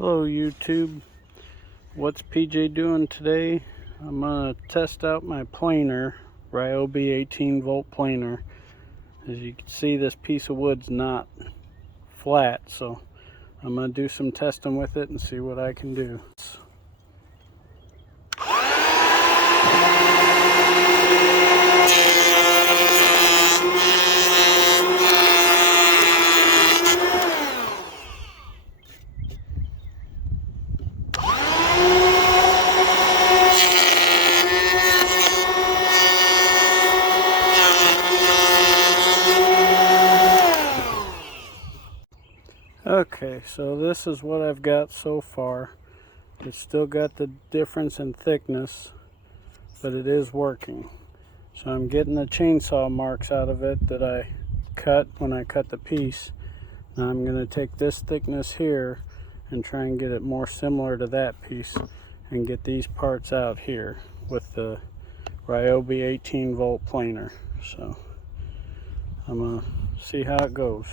Hello YouTube, what's PJ doing today? I'm going to test out my planer, ryobi 18 volt planer. As you can see, this piece of wood's not flat, so I'm going to do some testing with it and see what I can do. Okay, so this is what I've got so far. It's still got the difference in thickness, but it is working. So I'm getting the chainsaw marks out of it that I cut when I cut the piece. Now I'm going to take this thickness here and try and get it more similar to that piece and get these parts out here with the ryobi 18 volt planer. So I'm going to see how it goes.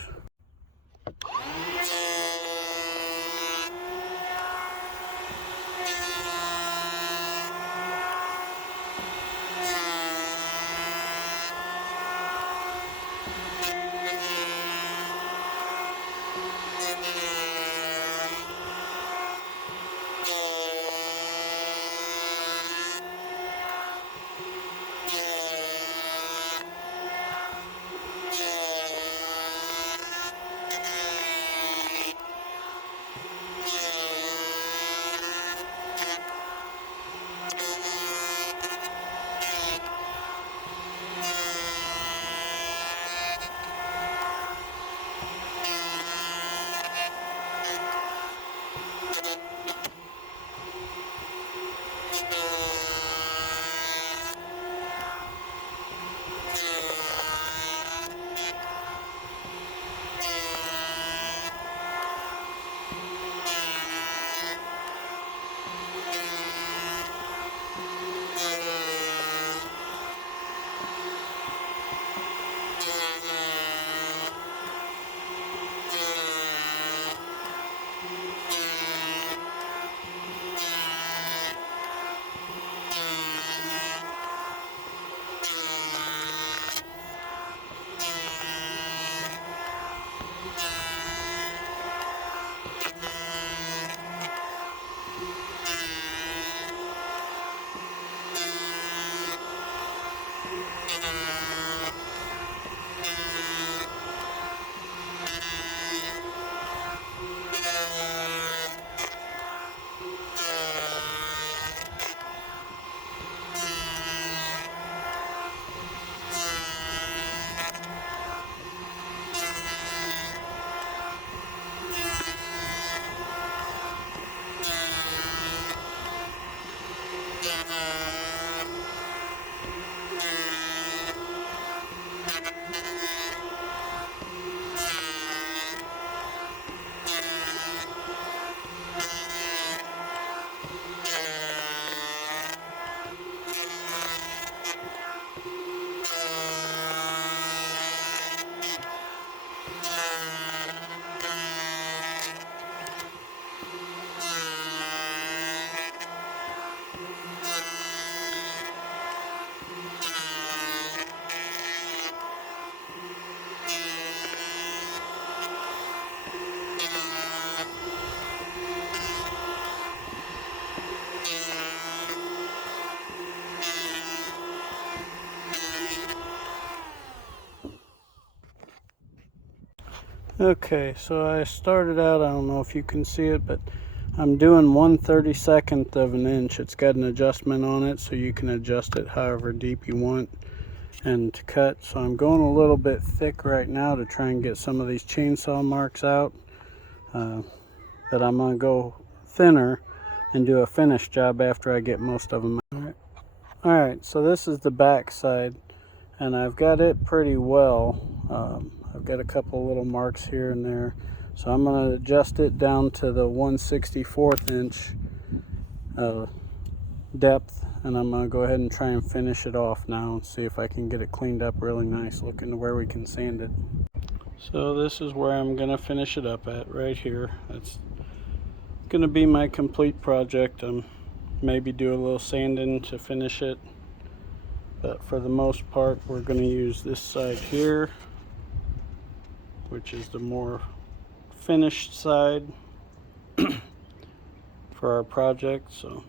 Okay, so I started out, I don't know if you can see it, but I'm doing 1/32 of an inch. It's got an adjustment on it, so you can adjust it however deep you want and to cut. So I'm going a little bit thick right now to try and get some of these chainsaw marks out. But I'm going to go thinner and do a finish job after I get most of them out. Alright, so this is the back side, and I've got it pretty well. I've got a couple little marks here and there, so I'm going to adjust it down to the 1/64 inch depth, and I'm going to go ahead and try and finish it off now and see if I can get it cleaned up really nice looking to where we can sand it. So this is where I'm going to finish it up at, right here. That's gonna be my complete project. Maybe do a little sanding to finish it, but for the most part we're gonna use this side here, which is the more finished side for our project. So